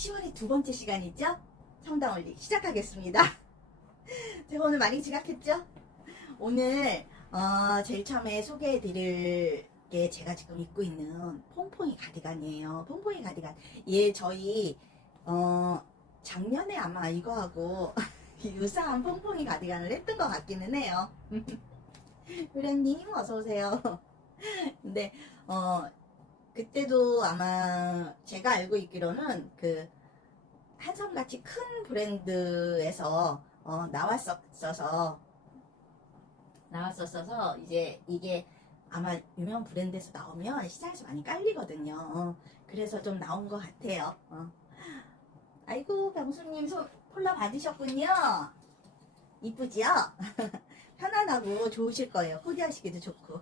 10월의 두 번째 시간이죠? 성당 올리 시작하겠습니다. 제가 오늘 많이 지각했죠? 오늘 어, 제일 처음에 소개해드릴 게 제가 지금 입고 있는 퐁퐁이 가디건이에요. 퐁퐁이 가디건. 얘 저희 어, 작년에 아마 이거하고 유사한 퐁퐁이 가디건을 했던 것 같기는 해요. 후련님 어서 오세요. 근데 어 그때도 아마 제가 알고 있기로는 그 한성같이 큰 브랜드에서 어, 나왔었어서 나왔었어서 이제 이게 아마 유명 브랜드에서 나오면 시장에서 많이 깔리거든요. 어, 그래서 좀 나온 것 같아요. 어. 아이고 병수님 소, 콜라 받으셨군요. 이쁘지요? 편안하고 좋으실 거예요. 코디하시기도 좋고.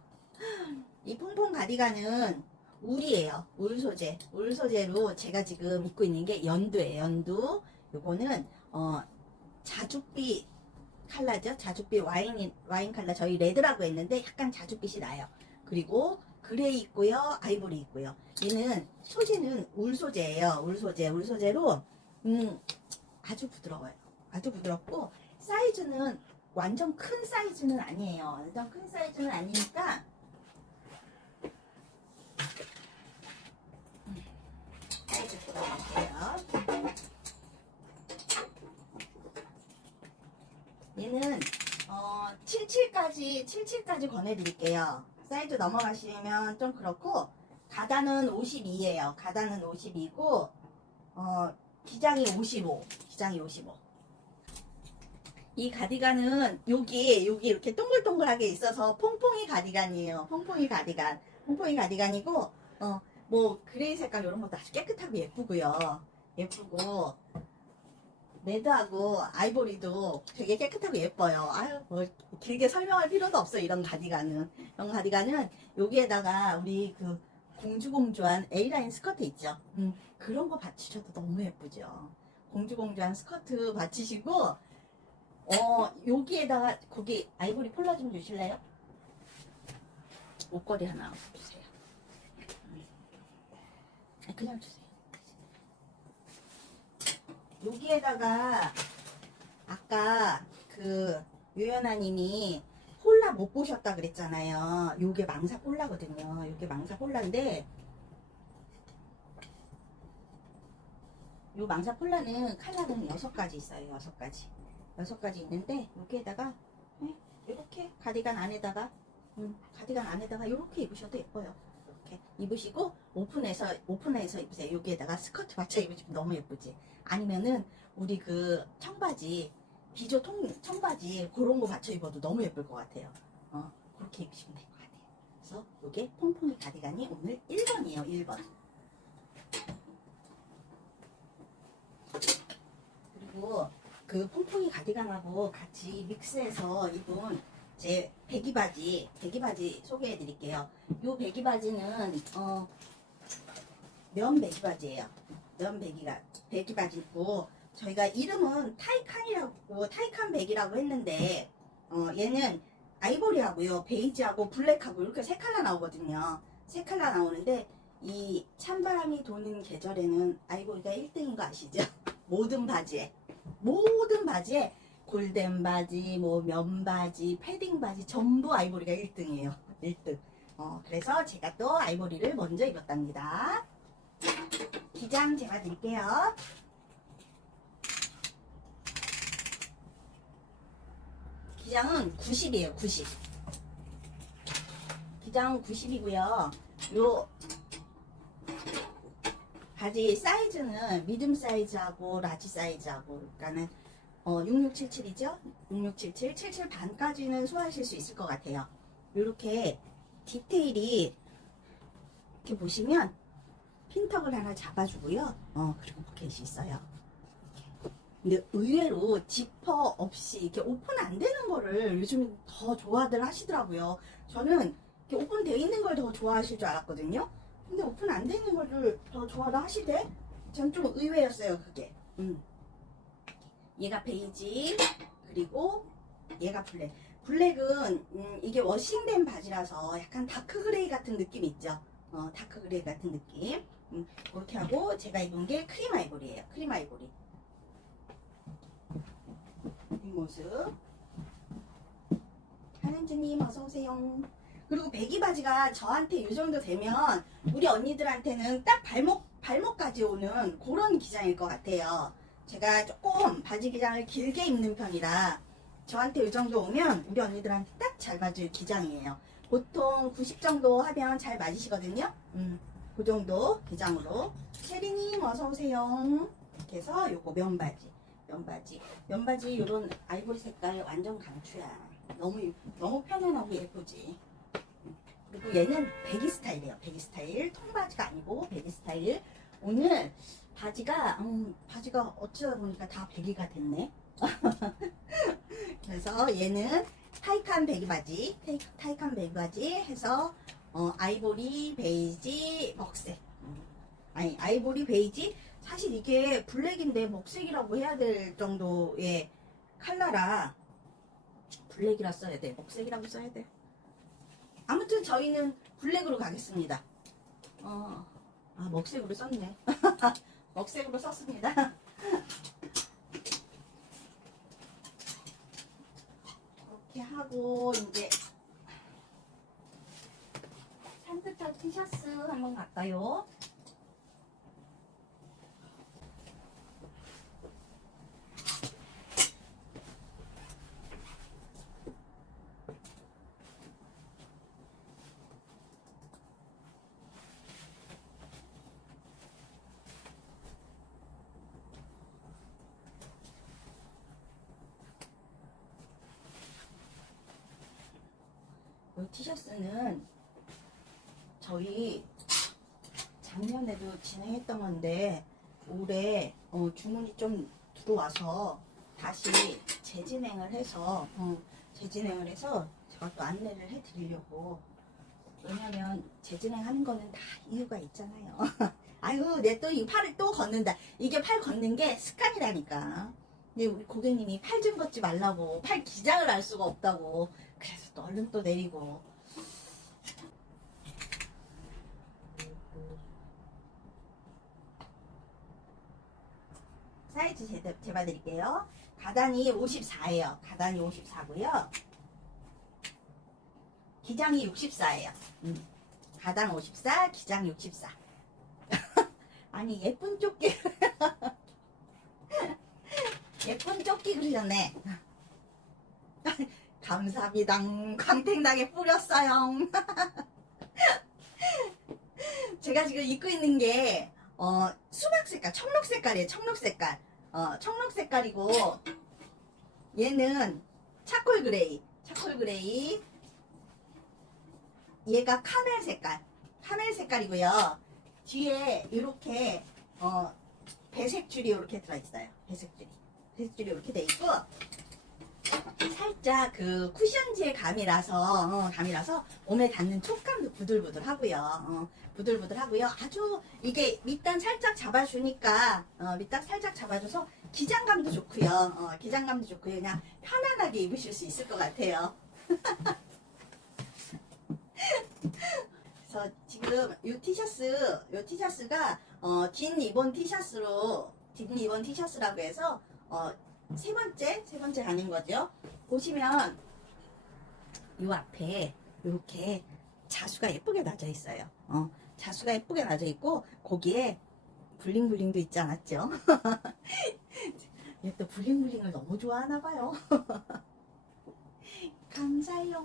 이 퐁퐁 가디건은 울이에요. 울 소재. 울 소재로 제가 지금 입고 있는 게 연두예요. 연두. 요거는 어 자줏빛 컬러죠. 자줏빛 와인 와인 컬러 저희 레드라고 했는데 약간 자줏빛이 나요. 그리고 그레이 있고요. 아이보리 있고요. 얘는 소재는 울 소재예요. 울 소재. 울 소재로 음 아주 부드러워요. 아주 부드럽고 사이즈는 완전 큰 사이즈는 아니에요. 완전 큰 사이즈는 아니니까 사이즈 들어갈게요. 얘는 어 77까지 77까지 권해드릴게요. 사이즈 넘어가시면 좀 그렇고 가다는 52예요. 가다는 52고 어 기장이 55. 기장이 55. 이 가디건은 여기 여기 이렇게 동글동글하게 있어서 퐁퐁이 가디건이에요. 퐁퐁이 가디건. 퐁퐁이 가디건이고 어 뭐 그레이 색깔 이런 것도 아주 깨끗하고 예쁘고요. 예쁘고 레드하고 아이보리도 되게 깨끗하고 예뻐요. 아유 뭐 길게 설명할 필요도 없어 이런 가디건은. 이런 가디건은 여기에다가 우리 그 공주공주한 A라인 스커트 있죠. 음, 그런 거 받치셔도 너무 예쁘죠. 공주공주한 스커트 받치시고 어 여기에다가 거기 아이보리 폴라 좀 주실래요? 옷걸이 하나 주세요. 음. 아, 그냥 주세요. 여기에다가 아까 그 유연아님이 폴라 못 보셨다 그랬잖아요. 요게 망사 폴라거든요. 요게 망사 폴라인데 요 망사 폴라는 컬러는 여섯 가지 있어요. 여섯 가지. 여섯 가지 있는데 여기에다가 네, 이렇게 가디건 안에다가 음, 가디건 안에다가 이렇게 입으셔도 예뻐요. 이렇게 입으시고 오픈해서 오픈해서 입으세요. 여기에다가 스커트 받쳐 입으시면 너무 예쁘지. 아니면은 우리 그 청바지 비조 통 청바지 그런 거 받쳐 입어도 너무 예쁠 것 같아요. 어 그렇게 입으시면 될 것 같아요. 그래서 이게 퐁퐁이 가디건이 오늘 1번이에요. 1번. 그리고 그 퐁퐁이 가디건하고 같이 믹스해서 입은 제 배기 바지, 배기 바지 소개해 드릴게요. 요 배기 바지는 어, 면 배기 바지예요. 면 배기가 배기 바지 있고 저희가 이름은 타이칸이라고 타이칸 백이라고 했는데 어, 얘는 아이보리하고요, 베이지하고 블랙하고 이렇게 세 컬러 나오거든요. 세 컬러 나오는데 이 찬바람이 도는 계절에는 아이보리가 1등인 거 아시죠? 모든 바지에 모든 바지에 골덴 바지, 뭐 면바지, 패딩 바지 전부 아이보리가 1등이에요. 1등. 어, 그래서 제가 또 아이보리를 먼저 입었답니다. 기장 제가 드릴게요. 기장은 90이에요. 90. 기장은 90이고요. 요 바지 사이즈는 미디움 사이즈하고 라지 사이즈하고 그러니까는 어 6677이죠? 6677, 77 반까지는 소화하실 수 있을 것 같아요. 이렇게 디테일이 이렇게 보시면 핀턱을 하나 잡아주고요. 어 그리고 포켓이 있어요. 근데 의외로 지퍼 없이 이렇게 오픈 안 되는 거를 요즘 더 좋아들 하시더라고요. 저는 이렇게 오픈되어 있는 걸 더 좋아하실 줄 알았거든요. 근데 오픈 안 되는 거를 더 좋아를 하시대? 전 좀 의외였어요, 그게. 음. 얘가 베이지, 그리고 얘가 블랙. 블랙은, 음, 이게 워싱된 바지라서 약간 다크 그레이 같은 느낌 있죠? 어, 다크 그레이 같은 느낌. 음, 그렇게 하고 제가 입은 게 크림 아이보리예요. 크림 아이보리. 이 모습. 한은주님 어서 오세요. 그리고 배기 바지가 저한테 이 정도 되면 우리 언니들한테는 딱 발목 발목까지 오는 그런 기장일 것 같아요. 제가 조금 바지 기장을 길게 입는 편이라 저한테 이 정도 오면 우리 언니들한테 딱 잘 맞을 기장이에요. 보통 90 정도 하면 잘 맞으시거든요. 음, 그 정도 기장으로. 체리님 어서 오세요. 이렇게 해서 요거 면바지, 면바지, 면바지 요런 아이보리 색깔 완전 강추야. 너무 너무 편안하고 예쁘지. 그리고 얘는 배기 스타일이에요. 배기 스타일. 통바지가 아니고 배기 스타일. 오늘 바지가 음, 바지가 어쩌다 보니까 다 배기가 됐네. 그래서 얘는 타이칸 배기 바지, 타이, 타이칸 배기 바지 해서 어, 아이보리 베이지 먹색. 음, 아니 아이보리 베이지 사실 이게 블랙인데 먹색이라고 해야 될 정도의 컬러라 블랙이라 써야 돼. 먹색이라고 써야 돼. 아무튼 저희는 블랙으로 가겠습니다. 어, 아, 먹색으로 썼네. 먹색으로 썼습니다. 이렇게 하고, 이제, 산뜻한 티셔츠 한번 갈까요? 이 티셔츠는 저희 작년에도 진행했던 건데 올해 어, 주문이 좀 들어와서 다시 재진행을 해서 어, 재진행을 해서 제가 또 안내를 해드리려고 왜냐면 재진행하는 거는 다 이유가 있잖아요. 아유 내 또 이 팔을 또 걷는다. 이게 팔 걷는 게 습관이라니까. 근데 우리 고객님이 팔 좀 걷지 말라고 팔 기장을 알 수가 없다고 그래서 또 얼른 또 내리고 사이즈 재- 재봐드릴게요. 가단이 54예요. 가단이 54고요. 기장이 64예요. 가당 54, 기장 64. 아니 예쁜 조끼 예쁜 조끼 그리셨네. 감사합니다. 광택나게 뿌렸어요. 제가 지금 입고 있는 게 어, 수박 색깔, 청록 색깔이에요. 청록 색깔. 어, 청록 색깔이고 얘는 차콜 그레이. 차콜 그레이. 얘가 카멜 색깔. 카멜 색깔이고요. 뒤에 이렇게 어, 배색 줄이 이렇게 들어 있어요. 배색 줄이. 배색 줄이 이렇게 돼 있고 살짝 그 쿠션지의 감이라서 어, 감이라서 몸에 닿는 촉감도 부들부들하고요. 어, 부들부들하고요. 아주 이게 밑단 살짝 잡아주니까 어, 밑단 살짝 잡아줘서 기장감도 좋고요. 어, 기장감도 좋고요. 그냥 편안하게 입으실 수 있을 것 같아요. 그래서 지금 이 티셔츠, 이 티셔츠가 어, 긴 리본 티셔츠로 긴 리본 티셔츠라고 해서 어, 세 번째, 세 번째 가는 거죠. 보시면 요 앞에 이렇게 자수가 예쁘게 나져 있어요. 어, 자수가 예쁘게 나져 있고 거기에 블링블링도 있지 않았죠? 얘 또 블링블링을 너무 좋아하나 봐요. 감사해요.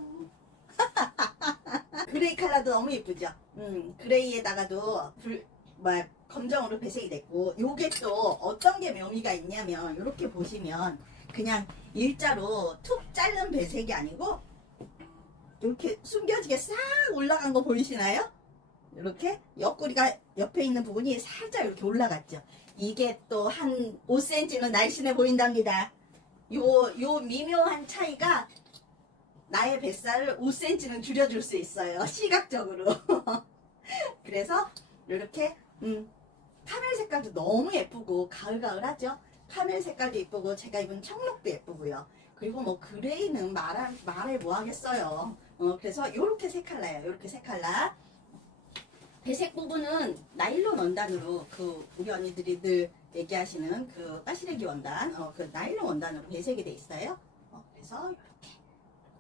그레이 컬러도 너무 예쁘죠? 음, 그레이에다가도 불, 뭐, 검정으로 배색이 됐고, 요게 또 어떤 게 묘미가 있냐면, 이렇게 보시면, 그냥 일자로 툭 자른 배색이 아니고, 이렇게 숨겨지게 싹 올라간 거 보이시나요? 이렇게 옆구리가 옆에 있는 부분이 살짝 이렇게 올라갔죠. 이게 또 한 5cm는 날씬해 보인답니다. 요, 요 미묘한 차이가 나의 뱃살을 5cm는 줄여줄 수 있어요. 시각적으로. 그래서 이렇게 음, 카멜 색깔도 너무 예쁘고 가을가을하죠. 카멜 색깔도 예쁘고 제가 입은 청록도 예쁘고요. 그리고 뭐 그레이는 말할 말해 뭐 하겠어요. 어, 그래서 요렇게 세 컬러예요. 요렇게 세 컬러. 배색 부분은 나일론 원단으로 그 우리 언니들이 늘 얘기하시는 그 빠시래기 원단, 어, 그 나일론 원단으로 배색이 돼 있어요. 어, 그래서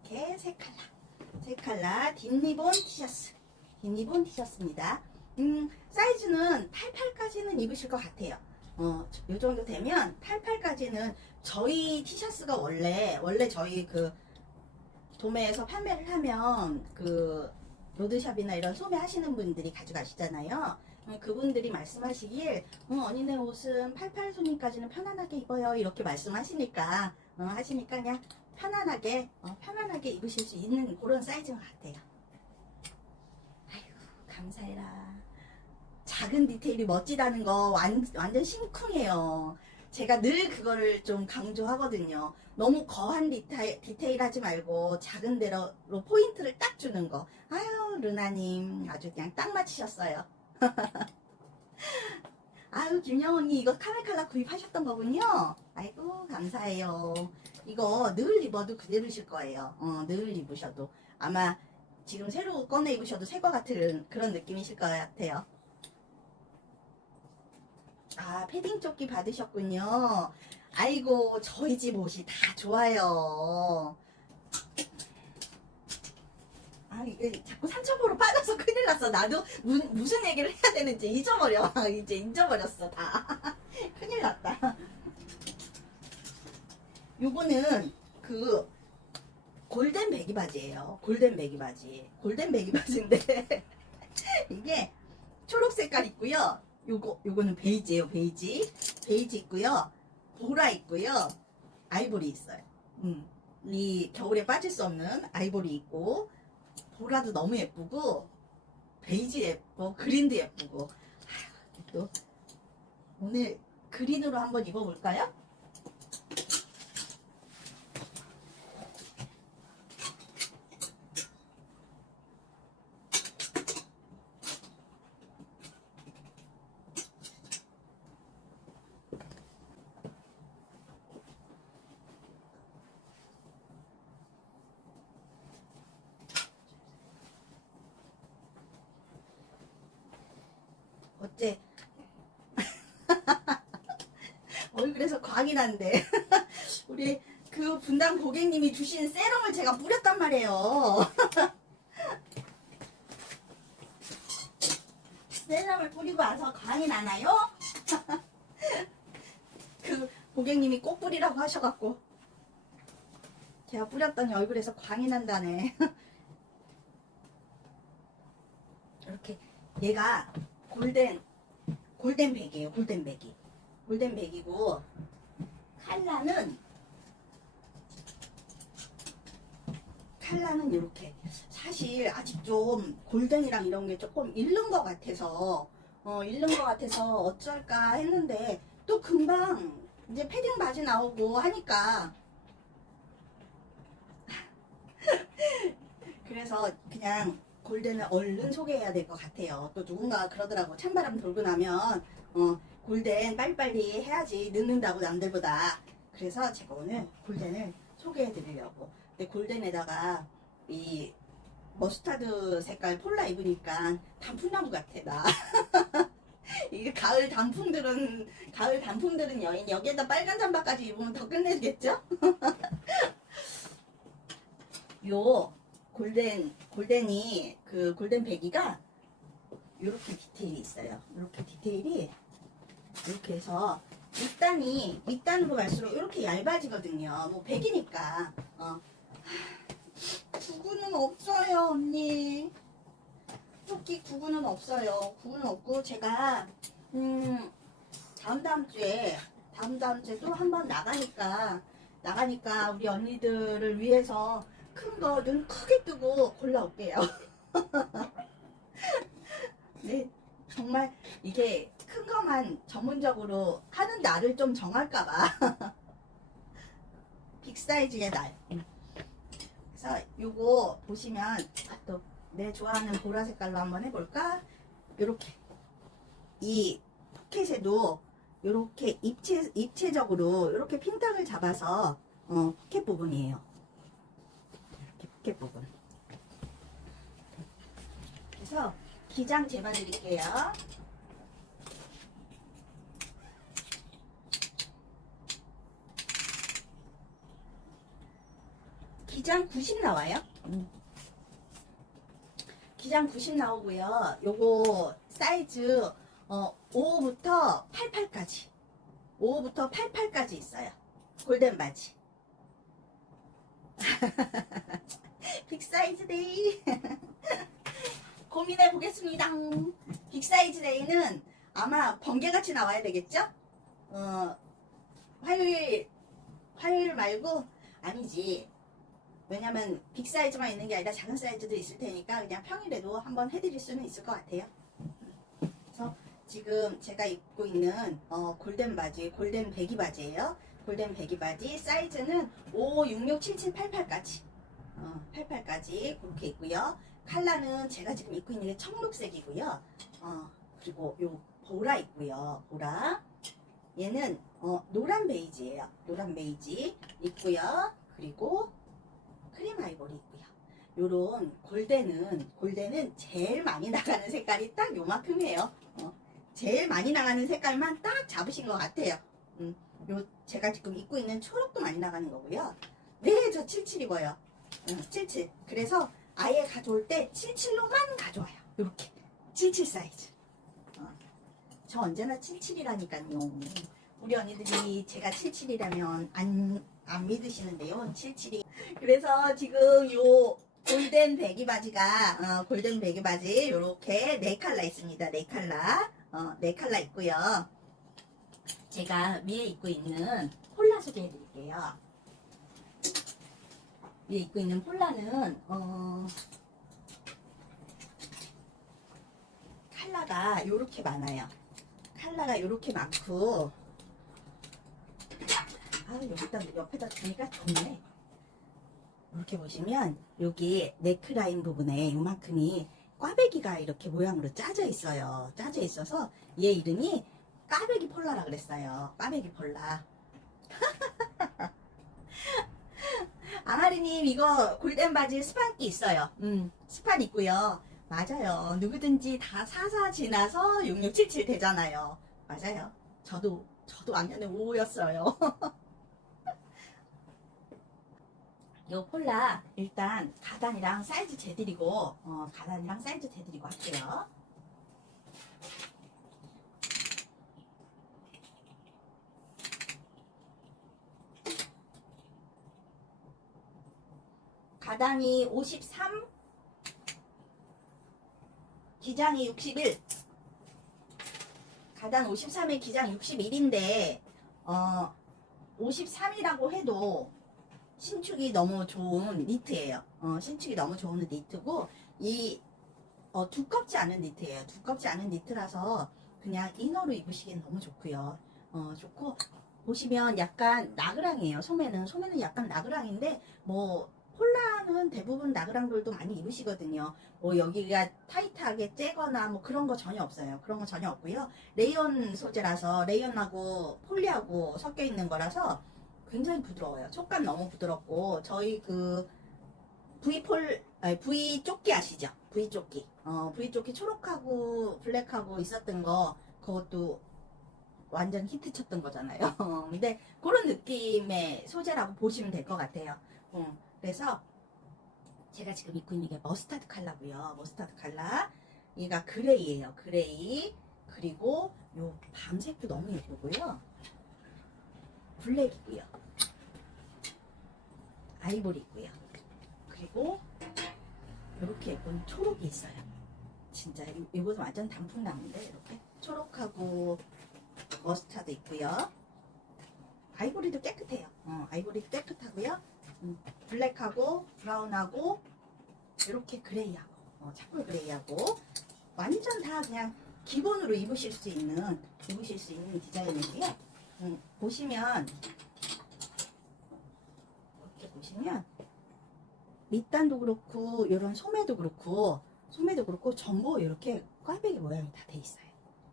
이렇게 이렇게 세 칼라, 세 칼라 뒷리본 티셔츠, 뒷리본 티셔츠입니다. 음, 사이즈는 88까지는 입으실 것 같아요. 어, 요 정도 되면 88까지는 저희 티셔츠가 원래 원래 저희 그 도매에서 판매를 하면 그 로드샵이나 이런 소매하시는 분들이 가져가시잖아요. 어, 그분들이 말씀하시길 어, 언니네 옷은 88 손님까지는 편안하게 입어요 이렇게 말씀하시니까 어, 하시니까 그냥 편안하게 어, 편안하게 입으실 수 있는 그런 사이즈인 것 같아요. 아이고 감사해라. 작은 디테일이 멋지다는 거 완, 완전 심쿵해요. 제가 늘 그거를 좀 강조하거든요. 너무 거한 디테일, 디테일 하지 말고 작은 데로 포인트를 딱 주는 거. 아유, 르나님 아주 그냥 딱 맞히셨어요. 아유, 김영 언니 이거 카멜칼라 구입하셨던 거군요. 아이고, 감사해요. 이거 늘 입어도 그대로실 거예요. 어, 늘 입으셔도. 아마 지금 새로 꺼내 입으셔도 새 거 같은 그런 느낌이실 것 같아요. 아, 패딩 조끼 받으셨군요. 아이고, 저희 집 옷이 다 좋아요. 아, 이게 자꾸 산천보로 빠져서 큰일 났어. 나도 무, 무슨 얘기를 해야 되는지 잊어버려. 이제 잊어버렸어, 다. 큰일 났다. 요거는 그 골덴 배기 바지예요. 골덴 배기 바지. 골덴 배기 바지인데 이게 초록 색깔 있고요. 요거 요거는 베이지예요. 베이지. 베이지 있고요. 보라 있고요. 아이보리 있어요. 음. 이 겨울에 빠질 수 없는 아이보리 있고 보라도 너무 예쁘고 베이지 예뻐. 그린도 예쁘고. 또 오늘 그린으로 한번 입어볼까요? 어째 얼굴에서 광이 난데 우리 그 분당 주신 세럼을 제가 뿌렸단 말이에요 세럼을 뿌리고 와서 광이 나나요? 그 고객님이 꼭 뿌리라고 하셔갖고 제가 뿌렸더니 얼굴에서 광이 난다네 이렇게 얘가 골덴 골덴 백이에요. 골덴 백이. 골덴 백이고 칼라는 칼라는 이렇게 사실 아직 좀 골덴이랑 이런 게 조금 잃는 것 같아서 어 잃는 것 같아서 어쩔까 했는데 또 금방 이제 패딩 바지 나오고 하니까 그래서 그냥 골덴을 얼른 소개해야 될 것 같아요. 또 누군가 그러더라고. 찬바람 돌고 나면, 어, 골덴 빨리빨리 해야지. 늦는다고 남들보다. 그래서 제가 오늘 골덴을 소개해 드리려고. 근데 골덴에다가 이 머스타드 색깔 폴라 입으니까 단풍나무 같아, 나. 이게 가을 단풍들은, 가을 단풍들은 여인, 여기에다 빨간 잠바까지 입으면 더 끝내주겠죠? 요, 골덴 골덴이 그 골덴 배기가 이렇게 디테일이 있어요. 이렇게 디테일이 이렇게 해서 밑단이 밑단으로 갈수록 이렇게 얇아지거든요. 뭐 백이니까 어. 구구는 없어요, 언니. 토끼 구구는 없어요. 구구는 없고 제가 음 다음 다음 주에 다음 다음 주에 또 한 번 나가니까 나가니까 우리 언니들을 위해서 큰 거 눈 크게 뜨고 골라올게요. 네, 정말 이게 큰 거만 전문적으로 하는 날을 좀 정할까봐. 빅 사이즈의 날. 그래서 요거 보시면 아, 또내 좋아하는 보라 색깔로 한번 해볼까? 요렇게. 이 포켓에도 요렇게 입체, 입체적으로 요렇게 핀탁을 잡아서 어, 포켓 부분이에요. 이렇게 포켓 부분. 그래서 기장 재봐드릴게요. 기장 90 나와요. 음. 기장 90 나오고요. 요거 사이즈 어, 5부터 88까지. 5부터 88까지 있어요. 골든 바지. 빅사이즈 데이. 고민해 보겠습니다. 빅사이즈 데이는 아마 번개같이 나와야 되겠죠? 어, 화요일, 화요일 말고, 아니지. 왜냐면 빅 사이즈만 있는 게 아니라 작은 사이즈도 있을 테니까 그냥 평일에도 한번 해드릴 수는 있을 것 같아요. 그래서 지금 제가 입고 있는 어, 골덴 바지, 골덴 배기 바지예요. 골덴 배기 바지 사이즈는 5, 6, 6, 7, 7, 8, 8까지. 어, 88까지 그렇게 있고요. 칼라는 제가 지금 입고 있는 게 청록색이고요. 어, 그리고 요 보라 있고요. 보라. 얘는 어, 노란 베이지예요. 노란 베이지 있고요. 그리고 크림 아이보리 있고요. 요런 골덴은 골덴은 제일 많이 나가는 색깔이 딱 요만큼이에요. 어, 제일 많이 나가는 색깔만 딱 잡으신 것 같아요. 음, 요 제가 지금 입고 있는 초록도 많이 나가는 거고요. 네, 저 77 입어요. 응, 77. 그래서 아예 가져올 때 77로만 가져와요. 이렇게 77 사이즈. 어, 저 언제나 77이라니까요. 우리 언니들이 제가 77이라면 안, 안 믿으시는데요. 77이. 그래서 지금 요 골덴 배기 바지가 어, 골덴 배기 바지 요렇게 네 칼라 있습니다. 네 칼라. 어, 네 칼라 있고요. 제가 위에 입고 있는 폴라 소개해 드릴게요. 위에 입고 있는 폴라는 어, 칼라가 요렇게 많아요. 칼라가 요렇게 많고 아 여기다 옆에다 두니까 좋네. 이렇게 보시면 여기 네크라인 부분에 이만큼이 꽈배기가 이렇게 모양으로 짜져 있어요. 짜져 있어서 얘 이름이 까베기 폴라라 그랬어요. 까베기 폴라. 아마리님 이거 골덴 바지 스판기 있어요. 음, 스판 있고요. 맞아요. 누구든지 다 사사 지나서 6677 되잖아요. 맞아요. 저도 저도 왕년에 5였어요. 요 폴라 일단 가단이랑 사이즈 재드리고 어, 가단이랑 사이즈 재드리고 할게요. 가당이 53, 기장이 61. 가당 53에 기장 61인데, 어, 53이라고 해도 신축이 너무 좋은 니트예요. 어, 신축이 너무 좋은 니트고, 이, 어, 두껍지 않은 니트예요. 두껍지 않은 니트라서 그냥 이너로 입으시기엔 너무 좋고요. 어, 좋고, 보시면 약간 나그랑이에요. 소매는. 소매는 약간 나그랑인데, 뭐, 폴라는 대부분 나그랑들도 많이 입으시거든요. 뭐 여기가 타이트하게 째거나 뭐 그런 거 전혀 없어요. 그런 거 전혀 없고요. 레이온 소재라서 레이온하고 폴리하고 섞여 있는 거라서 굉장히 부드러워요. 촉감 너무 부드럽고 저희 그 V 폴 아니 V 조끼 아시죠? V 조끼. 어 V 조끼 초록하고 블랙하고 있었던 거 그것도 완전 히트 쳤던 거잖아요. 근데 그런 느낌의 소재라고 보시면 될 것 같아요. 음. 그래서 제가 지금 입고 있는 게 머스타드 컬러고요. 머스타드 컬러. 얘가 그레이예요. 그레이. 그리고 요 밤색도 너무 예쁘고요. 블랙이고요. 아이보리고요. 그리고 이렇게 예쁜 초록이 있어요. 진짜 이- 이것은 완전 단풍 나무인데 이렇게 초록하고 머스타드 있고요. 아이보리도 깨끗해요. 어, 아이보리도 깨끗하고요. 음, 블랙하고 브라운하고 이렇게 그레이하고 어, 차콜 그레이하고 완전 다 그냥 기본으로 입으실 수 있는 입으실 수 있는 디자인이고요. 음, 보시면 보시면 밑단도 그렇고 이런 소매도 그렇고 소매도 그렇고 전부 이렇게 꽈배기 모양이 다 돼 있어요.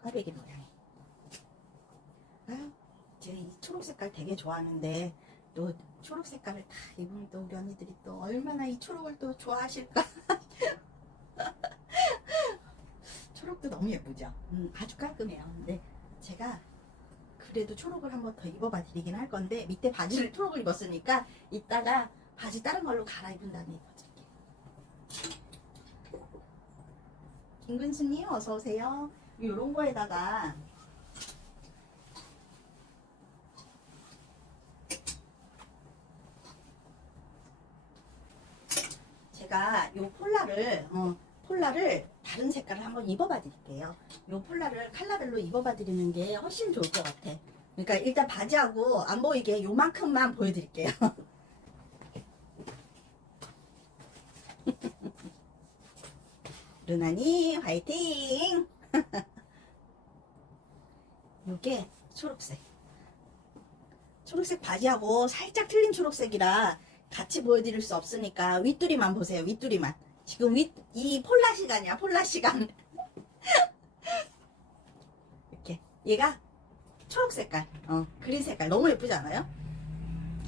꽈배기 모양이. 아유, 제가 이 초록 색깔 되게 좋아하는데 또 초록 색깔을 다 입으면 또 우리 언니들이 또 얼마나 이 초록을 또 좋아하실까. 초록도 너무 예쁘죠? 음, 아주 깔끔해요. 근데 제가 그래도 초록을 한번 더 입어봐 드리긴 할 건데 밑에 바지를 초록을 입었으니까 이따가 바지 다른 걸로 갈아입은 다음에 입어줄게요. 김근수님 어서 오세요. 이런 거에다가 제가 요 폴라를 어, 폴라를 다른 색깔을 한번 입어봐 드릴게요. 요 폴라를 칼라별로 입어봐 드리는 게 훨씬 좋을 것 같아. 그러니까 일단 바지하고 안 보이게 요만큼만 보여드릴게요. 루나니 화이팅! 요게 초록색. 초록색 바지하고 살짝 틀린 초록색이라 같이 보여드릴 수 없으니까 윗두리만 보세요. 윗두리만. 지금 윗, 이 폴라 시간이야. 폴라 시간. 이렇게. 얘가 초록 색깔. 어, 그린 색깔. 너무 예쁘지 않아요?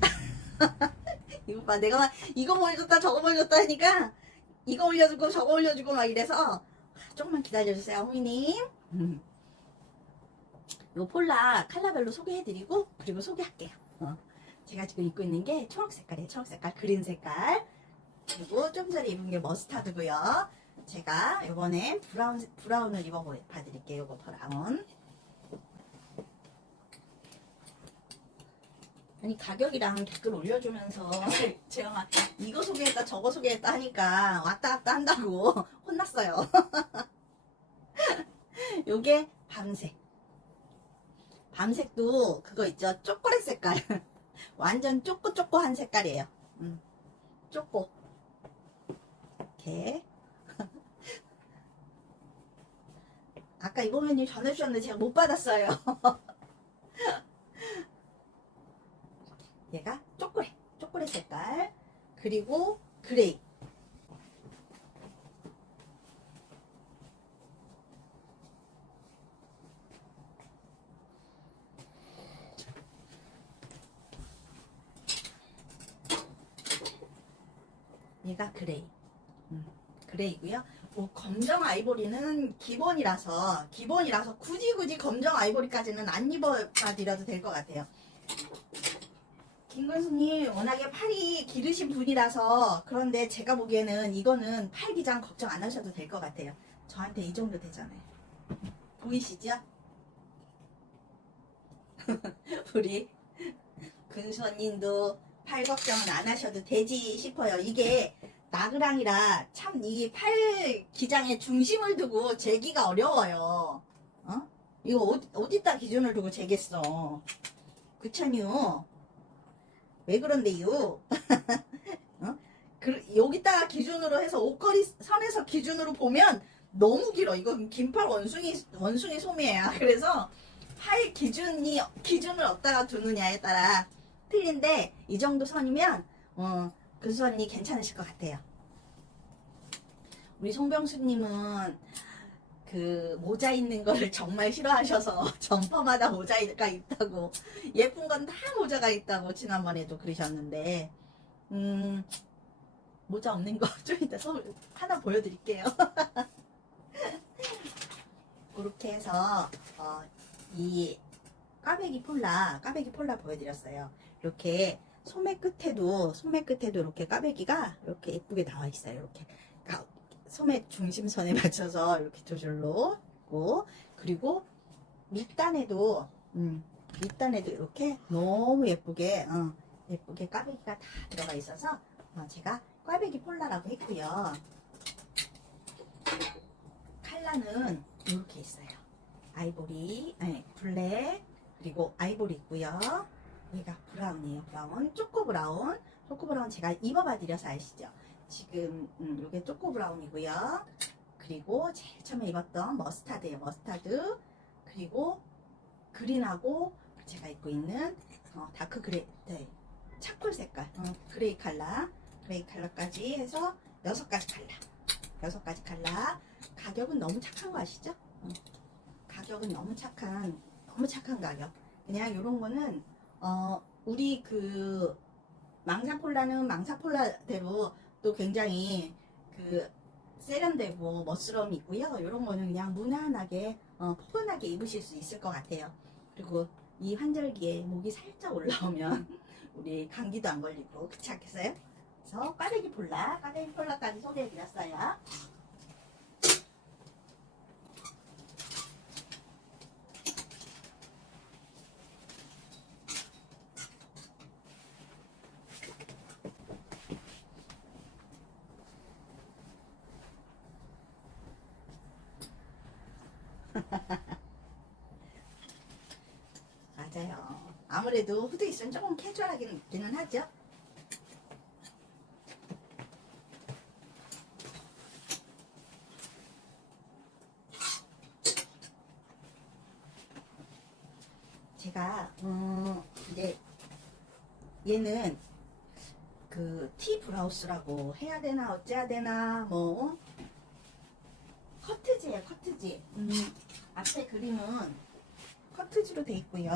이거 봐. 내가 막 이거 보여줬다 저거 보여줬다 하니까 이거 올려주고 저거 올려주고 막 이래서 조금만 기다려주세요. 어머님. 음. 요 폴라 칼라별로 소개해드리고 그리고 소개할게요. 어. 제가 지금 입고 있는 게 초록 색깔이에요. 초록 색깔, 그린 색깔. 그리고 좀 전에 입은 게 머스타드고요. 제가 이번엔 브라운 브라운을 입어봐 드릴게요. 요거 브라운. 아니 가격이랑 댓글 올려주면서 제가 막 이거 소개했다 저거 소개했다 하니까 왔다 갔다 한다고 혼났어요. 요게 밤색. 밤색도 그거 있죠. 초콜릿 색깔. 완전 쪼꼬쪼꼬한 색깔이에요. 음, 쪼꼬. 이렇게. 아까 이보면님 전해주셨는데 제가 못 받았어요. 얘가 초콜릿, 초콜릿 색깔. 그리고 그레이. 얘가 그레이. 음, 그레이고요. 뭐 검정 아이보리는 기본이라서 기본이라서 굳이 굳이 검정 아이보리까지는 안 입어봐 드려도 될 것 같아요. 김근수님 워낙에 팔이 기르신 분이라서 그런데 제가 보기에는 이거는 팔 기장 걱정 안 하셔도 될 것 같아요. 저한테 이 정도 되잖아요. 보이시죠? 우리 근수 언님도 팔 걱정은 안 하셔도 되지 싶어요. 이게 나그랑이라 참 이 팔 기장에 중심을 두고 재기가 어려워요. 어? 이거 어디, 어디다 기준을 두고 재겠어. 그렇잖요. 왜 그런데요? 어? 그, 여기다가 기준으로 해서 옷걸이 선에서 기준으로 보면 너무 길어. 이거 긴팔 원숭이 원숭이 소매야. 그래서 팔 기준이 기준을 어디다가 두느냐에 따라 틀린데 이 정도 선이면 어, 그 선이 괜찮으실 것 같아요. 우리 송병수님은 그 모자 있는 거를 정말 싫어하셔서 점퍼마다 모자가 있다고 예쁜 건 다 모자가 있다고 지난번에도 그러셨는데 음 모자 없는 거 좀 이따 서 하나 보여드릴게요. 그렇게 해서 어, 이 까베기 폴라 까베기 폴라 보여드렸어요. 이렇게 소매 끝에도 소매 끝에도 이렇게 까베기가 이렇게 예쁘게 나와 있어요. 이렇게 가- 소매 중심선에 맞춰서 이렇게 두 줄로 있고 그리고 밑단에도 음, 밑단에도 이렇게 너무 예쁘게 어, 예쁘게 까베기가 다 들어가 있어서 어, 제가 꽈배기 폴라라고 했고요. 칼라는 이렇게 있어요. 아이보리, 아니 블랙 그리고 아이보리 있고요. 얘가 브라운이에요. 브라운, 초코 브라운. 초코 브라운 제가 입어봐 드려서 아시죠? 지금 음, 이게 초코 브라운이고요. 그리고 제일 처음에 입었던 머스타드예요. 머스타드. 그리고 그린하고 제가 입고 있는 어, 다크 그레이, 네, 차콜 색깔, 어, 그레이 칼라, 그레이 칼라까지 해서 여섯 가지 칼라, 여섯 가지 칼라. 가격은 너무 착한 거 아시죠? 어, 가격은 너무 착한, 너무 착한 가격. 그냥 이런 거는 어, 우리 그 망사폴라는 망사폴라대로 또 굉장히 그 세련되고 멋스러움이 있고요. 이런 거는 그냥 무난하게 어, 포근하게 입으실 수 있을 것 같아요. 그리고 이 환절기에 목이 살짝 올라오면 우리 감기도 안 걸리고 그렇지 않겠어요? 그래서 까대기 폴라, 까대기 폴라까지 소개해드렸어요. 맞 아무래도 후드 있으면 조금 캐주얼하긴 있기는 하죠. 제가 음, 이제 얘는 그 티 브라우스라고 해야 되나 어째야 되나 뭐 커트지예요 커트지. 음, 앞에 그림은 커트지로 돼 있고요.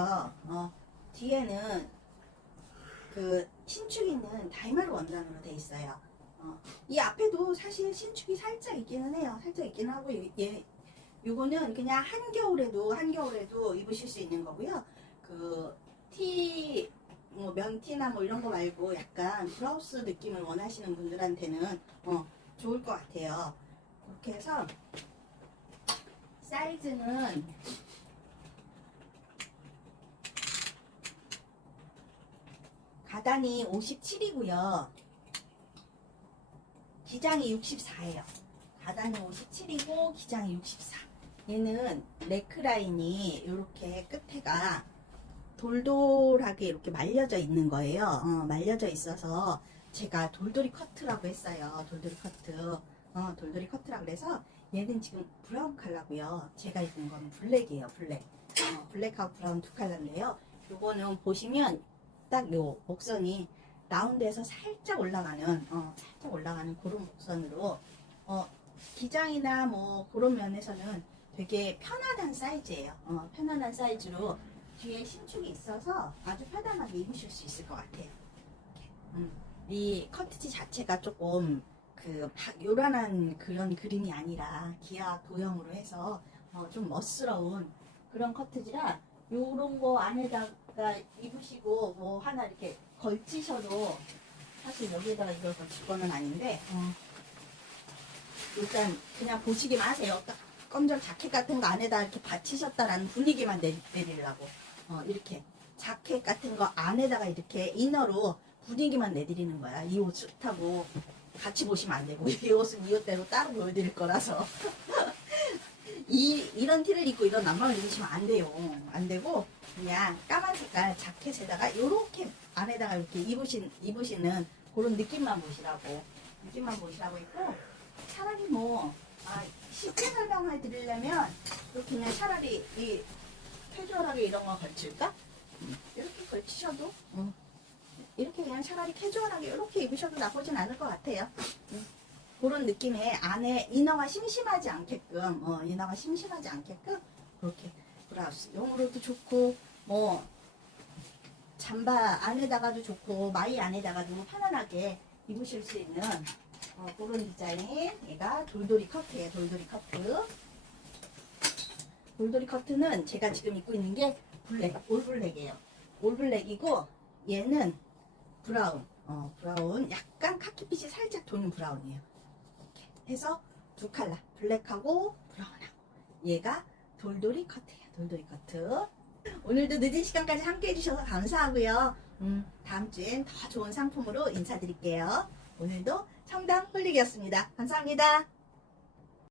어, 뒤에는 그 신축이 있는 다이마르 원단으로 돼 있어요. 어, 이 앞에도 사실 신축이 살짝 있기는 해요. 살짝 있기는 하고 이- 얘 요거는 그냥 한겨울에도 한겨울에도 입으실 수 있는 거고요. 그티 뭐 면티나 뭐 이런 거 말고 약간 브라우스 느낌을 원하시는 분들한테는 어, 좋을 것 같아요. 그렇게 해서 사이즈는 가단이 57이고요. 기장이 64예요. 가단이 57이고 기장이 64. 얘는 네크라인이 이렇게 끝에가 돌돌하게 이렇게 말려져 있는 거예요. 어, 말려져 있어서 제가 돌돌이 커트라고 했어요. 돌돌이 커트. 어, 돌돌이 커트라 그래서 얘는 지금 브라운 컬러고요. 제가 입은 건 블랙이에요. 블랙. 어, 블랙하고 브라운 두 컬러인데요. 요거는 보시면 딱요 목선이 라운드에서 살짝 올라가는 어, 살짝 올라가는 그런 목선으로 어, 기장이나 뭐 그런 면에서는 되게 편안한 사이즈예요. 어, 편안한 사이즈로 뒤에 신축이 있어서 아주 편안하게 입으실 수 있을 것 같아요. 음, 이 커트지 자체가 조금 그막 요란한 그런 그림이 아니라 기아 도형으로 해서 어, 좀 멋스러운 그런 커트지라 요런 거 안에다 가 입으시고 뭐 하나 이렇게 걸치셔도 사실 여기에다가 이걸 걸칠 거는 아닌데 어, 일단 그냥 보시기만 하세요. 딱 검정 자켓 같은 거 안에다 이렇게 받치셨다라는 분위기만 내, 내리려고 어, 이렇게 자켓 같은 거 안에다가 이렇게 이너로 분위기만 내드리는 거야. 이 옷하고 같이 보시면 안 되고 이 옷은 이 옷대로 따로 보여드릴 거라서 이 이런 티를 입고 이런 남방을 입으시면 안 돼요. 안 되고 그냥 까만 색깔 자켓에다가 이렇게 안에다가 이렇게 입으신 입으시는 그런 느낌만 보시라고 느낌만 보시라고 있고 차라리 뭐 아, 쉽게 설명해 드리려면 이렇게 그냥 차라리 이 캐주얼하게 이런 거 걸칠까? 음, 이렇게 걸치셔도 음, 이렇게 그냥 차라리 캐주얼하게 이렇게 입으셔도 나쁘진 않을 것 같아요. 음, 그런 느낌의 안에 이너가 심심하지 않게끔 어, 이너가 심심하지 않게끔 그렇게 브라우스 용으로도 좋고 뭐 잠바 안에다가도 좋고 마이 안에다가도 편안하게 입으실 수 있는 어, 그런 디자인 얘가 돌돌이 커트예요 돌돌이 커트. 돌돌이 커트는 제가 지금 입고 있는 게 블랙 올블랙이에요. 올블랙이고 얘는 브라운 어, 브라운 약간 카키빛이 살짝 도는 브라운이에요 해서 두 컬러 블랙하고 브라운하고. 얘가 돌돌이 커트예요 돌돌이 커트. 오늘도 늦은 시간까지 함께 해주셔서 감사하고요. 음, 다음 주엔 더 좋은 상품으로 인사드릴게요. 오늘도 청담 홀릭이었습니다. 감사합니다